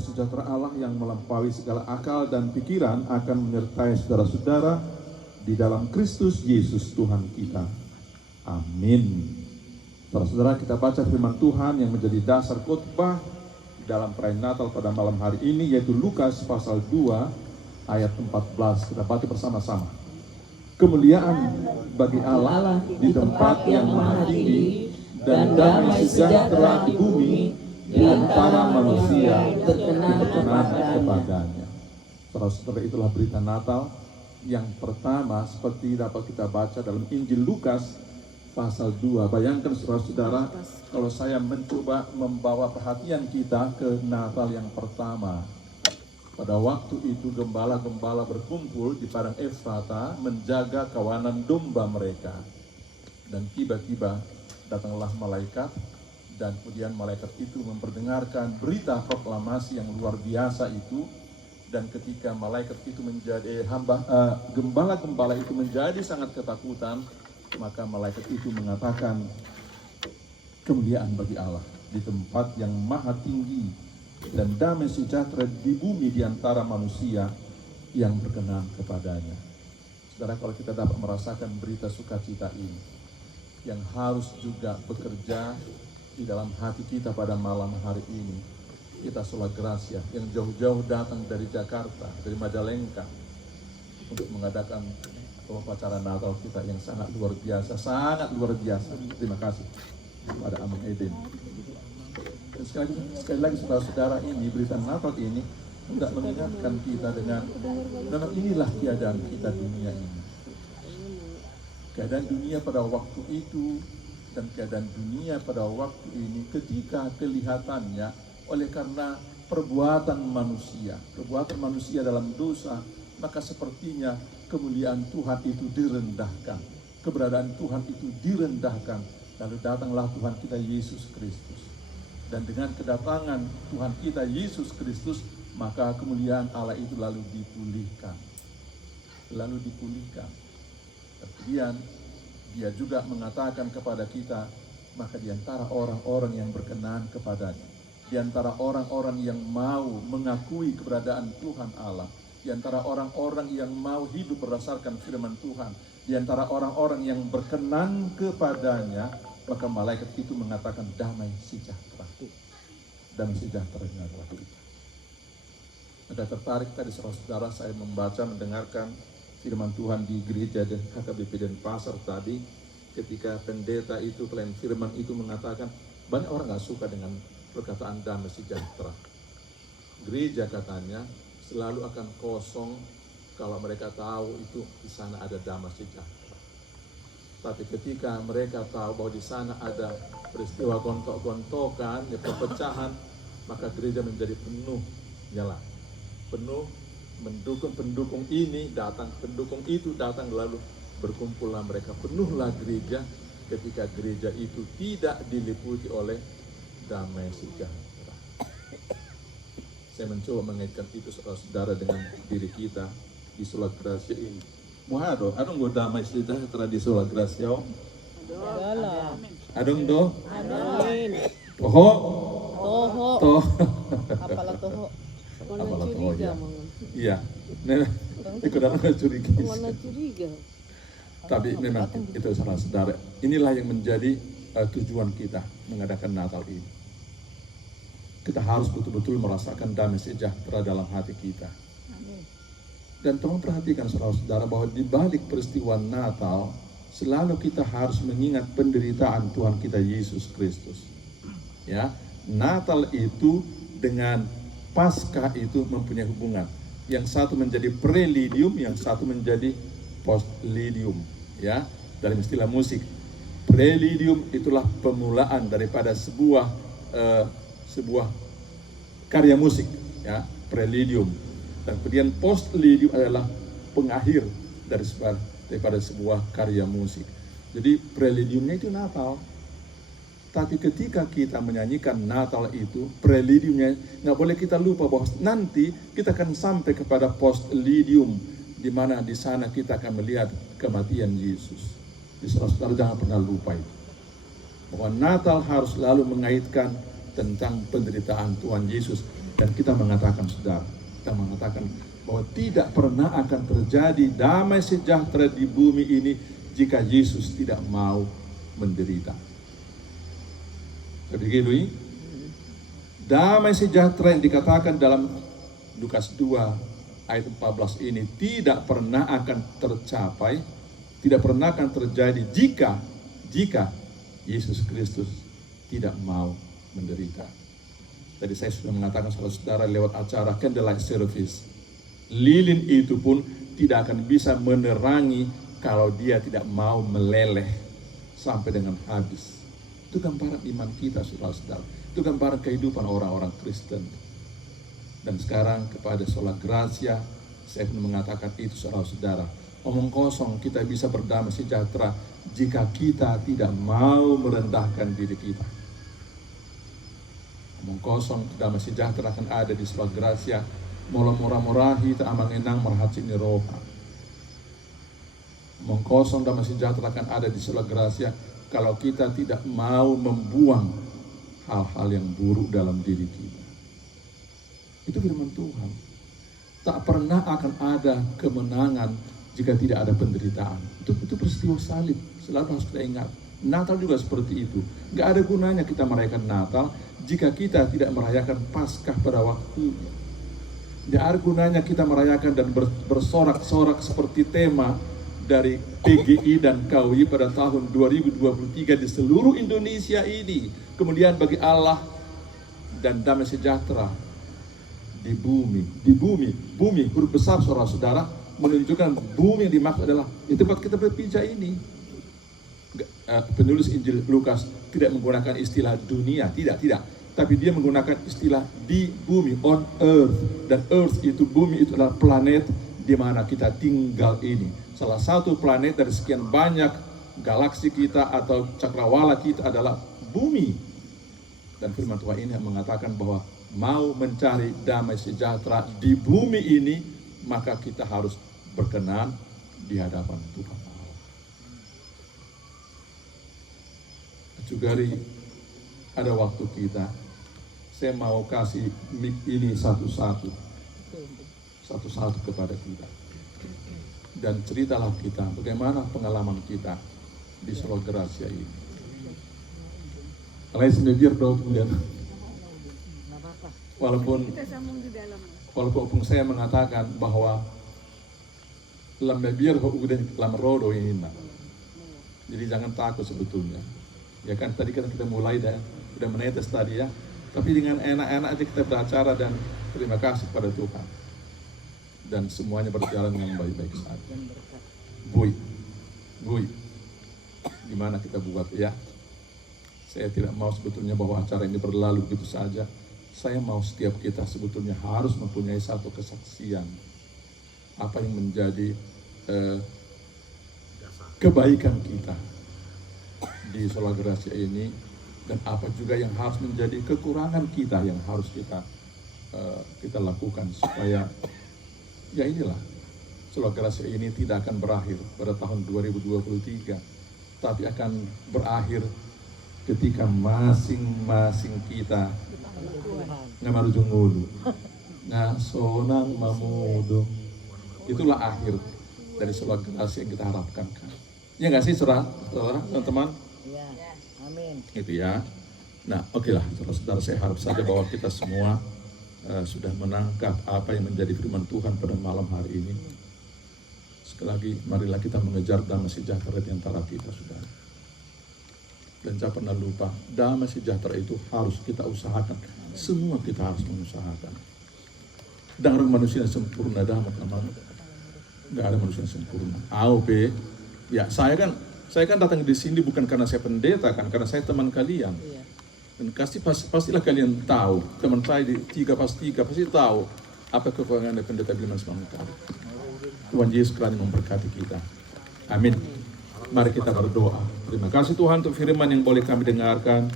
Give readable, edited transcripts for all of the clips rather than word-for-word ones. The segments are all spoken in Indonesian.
Damai sejahtera Allah yang melampaui segala akal dan pikiran akan menyertai saudara-saudara di dalam Kristus Yesus Tuhan kita. Amin. Saudara-saudara, kita baca firman Tuhan yang menjadi dasar khotbah dalam perayaan Natal pada malam hari ini, yaitu Lukas pasal 2 ayat 14. Kita baca bersama-sama. Kemuliaan bagi Allah di tempat yang maha tinggi dan damai sejahtera di bumi di antara manusia berkenan kepadanya. Saudara-saudara, itulah berita Natal yang pertama seperti dapat kita baca dalam Injil Lukas pasal 2. Bayangkan saudara-saudara, kalau saya mencoba membawa perhatian kita ke Natal yang pertama. Pada waktu itu gembala-gembala berkumpul di padang Efrata menjaga kawanan domba mereka. Dan tiba-tiba datanglah malaikat, dan kemudian malaikat itu memperdengarkan berita proklamasi yang luar biasa itu. Dan ketika malaikat itu menjadi gembala-gembala itu menjadi sangat ketakutan, maka malaikat itu mengatakan, kemuliaan bagi Allah di tempat yang maha tinggi dan damai sejahtera di bumi di antara manusia yang berkenan kepadanya. Saudara, kalau kita dapat merasakan berita sukacita ini, yang harus juga bekerja di dalam hati kita pada malam hari ini, kita sholat Gracia yang jauh-jauh datang dari Jakarta, dari Majalengka, untuk mengadakan upacara Natal kita yang sangat luar biasa, sangat luar biasa. Terima kasih pada Amin Eden. Dan sekali lagi saudara-saudara, ini berita Natal ini tidak mengingatkan kita dengan inilah keadaan kita dunia ini. Keadaan dunia pada waktu itu dan keadaan dunia pada waktu ini ketika kelihatannya oleh karena perbuatan manusia dalam dosa, maka sepertinya kemuliaan Tuhan itu direndahkan, keberadaan Tuhan itu direndahkan. Lalu datanglah Tuhan kita Yesus Kristus, dan dengan kedatangan Tuhan kita Yesus Kristus, maka kemuliaan Allah itu lalu dipulihkan. Kemudian Dia juga mengatakan kepada kita, maka di antara orang-orang yang berkenan kepadanya, di antara orang-orang yang mau mengakui keberadaan Tuhan Allah, di antara orang-orang yang mau hidup berdasarkan firman Tuhan, di antara orang-orang yang berkenan kepadanya, maka malaikat itu mengatakan damai sejahtera. Damai sejahtera adalah kita. Ada tertarik tadi saudara-saudara, saya mendengarkan firman Tuhan di gereja dan KKBP Denpasar tadi, ketika pendeta itu pelayan firman itu mengatakan, banyak orang gak suka dengan perkataan damai sejahtera. Gereja katanya selalu akan kosong kalau mereka tahu itu di sana ada damai sejahtera. Tapi ketika mereka tahu bahwa di sana ada peristiwa gontok-gontokan, perpecahan, maka gereja menjadi penuh nyala, penuh pendukung ini datang, pendukung itu datang, lalu berkumpullah mereka, penuhlah gereja ketika gereja itu tidak diliputi oleh damai sejahtera. Saya mencoba mengaitkan itu saudara dengan diri kita di sholat Gracia ini. Muhado, adong go damai sejahtera di sholat Gracia. Adong do? Toho? Toho. Apalah toho? Apalah toho ya. Iya, curiga. Tapi memang itu saudara-saudara, inilah yang menjadi tujuan kita mengadakan Natal ini. Kita harus betul-betul merasakan damai sejahtera dalam hati kita. Dan tolong perhatikan saudara-saudara bahwa di balik peristiwa Natal selalu kita harus mengingat penderitaan Tuhan kita Yesus Kristus. Ya, Natal itu dengan Paskah itu mempunyai hubungan. Yang satu menjadi prelidium, yang satu menjadi postlidium. Ya, dalam istilah musik, prelidium itulah pemulaan daripada sebuah karya musik, ya, prelidium. Dan kemudian postlidium adalah pengakhir daripada sebuah karya musik. Jadi prelidiumnya itu Natal. Tapi ketika kita menyanyikan Natal itu, prelidiumnya, nggak boleh kita lupa bahwa nanti kita akan sampai kepada postlidium, di mana di sana kita akan melihat kematian Yesus. Jadi saudara-saudara jangan pernah lupa itu. Bahwa Natal harus selalu mengaitkan tentang penderitaan Tuhan Yesus. Dan kita mengatakan, saudara, kita mengatakan bahwa tidak pernah akan terjadi damai sejahtera di bumi ini jika Yesus tidak mau menderita. Jadi damai sejahtera yang dikatakan dalam Lukas 2 ayat 14 ini tidak pernah akan tercapai, tidak pernah akan terjadi jika Yesus Kristus tidak mau menderita. Tadi saya sudah mengatakan saudara lewat acara Candlelight Service, lilin itu pun tidak akan bisa menerangi kalau dia tidak mau meleleh sampai dengan habis. Itu gambaran iman kita, saudara-saudara. Itu gambaran kehidupan orang-orang Kristen. Dan sekarang kepada Sola Gracia, saya ingin mengatakan itu, saudara-saudara. Omong kosong, kita bisa berdamai sejahtera jika kita tidak mau merendahkan diri kita. Omong kosong, damai sejahtera akan ada di Sola Gracia. Mula murah-murahi, tak amangenang merhatsi niroha. Omong kosong, damai sejahtera akan ada di Sola Gracia kalau kita tidak mau membuang hal-hal yang buruk dalam diri kita. Itu firman Tuhan. Tak pernah akan ada kemenangan jika tidak ada penderitaan. Itu peristiwa salib. Selalu harus kita ingat. Natal juga seperti itu. Gak ada gunanya kita merayakan Natal jika kita tidak merayakan Paskah pada waktunya. Gak ada gunanya kita merayakan dan bersorak-sorak seperti tema dari PGI dan KWI pada tahun 2023 di seluruh Indonesia ini. Kemudian bagi Allah dan damai sejahtera di bumi huruf besar saudara-saudara menunjukkan bumi yang dimaksud adalah di tempat kita berpijak ini. Penulis Injil Lukas tidak menggunakan istilah dunia, tidak, tapi dia menggunakan istilah di bumi, on earth, dan earth itu bumi itu adalah planet di mana kita tinggal ini. Salah satu planet dari sekian banyak galaksi kita atau cakrawala kita adalah bumi. Dan firman Tuhan ini mengatakan bahwa mau mencari damai sejahtera di bumi ini, maka kita harus berkenan di hadapan Tuhan Allah. Juga ada waktu kita, saya mau kasih mic ini satu-satu kepada kita. Dan ceritalah kita bagaimana pengalaman kita di Sola Gracia ini. Kalian sendiri kemudian. Walaupun saya mengatakan bahwa lambe udah lamrodo ini. Jadi jangan takut sebetulnya. Ya kan tadi kan kita mulai udah menetes tadi ya. Tapi dengan enak-enak aja kita beracara dan terima kasih pada Tuhan. Dan semuanya berjalan dengan baik-baik saja. Bui, gimana kita buat ya? Saya tidak mau sebetulnya bahwa acara ini berlalu begitu saja. Saya mau setiap kita sebetulnya harus mempunyai satu kesaksian. Apa yang menjadi kebaikan kita di Sola Gracia ini, dan apa juga yang harus menjadi kekurangan kita yang harus kita lakukan supaya ya inilah, Sola Gracia ini tidak akan berakhir pada tahun 2023, tapi akan berakhir ketika masing-masing kita ngamarujung ngulu, ngasonang mamudu. Itulah akhir dari Sola Gracia yang kita harapkan kan. Ya nggak sih saudara, teman-teman? Ya, amin. Itu ya. Nah, oke lah, saudara-saudara, saya harap saja bahwa kita semua sudah menangkap apa yang menjadi firman Tuhan pada malam hari ini. Sekali lagi, marilah kita mengejar damai sejahtera di antara kita, saudara. Dan jangan pernah lupa, damai sejahtera itu harus kita usahakan. Semua kita harus mengusahakan. Dan orang manusia yang sempurna, teman-teman. Nggak ada manusia yang sempurna. AOP, ya saya kan datang di sini bukan karena saya pendeta kan, karena saya teman kalian. Dan pastilah kalian tahu, teman saya di 3+3 pasti tahu apa kekurangan dari pendeta Bilman Semangkar. Tuhan Yesus kerana memberkati kita. Amin. Mari kita berdoa. Terima kasih Tuhan untuk firman yang boleh kami dengarkan.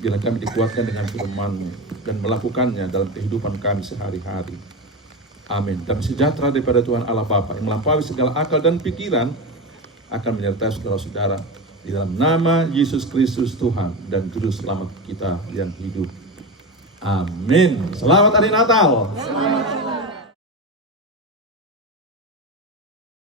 Bila kami dikuatkan dengan firman-Mu dan melakukannya dalam kehidupan kami sehari-hari. Amin. Dan sejahtera daripada Tuhan Allah Bapa yang melampaui segala akal dan pikiran akan menyertai saudara-saudara di dalam nama Yesus Kristus Tuhan dan Juru Selamat kita yang hidup. Amin. Selamat hari Natal. Selamat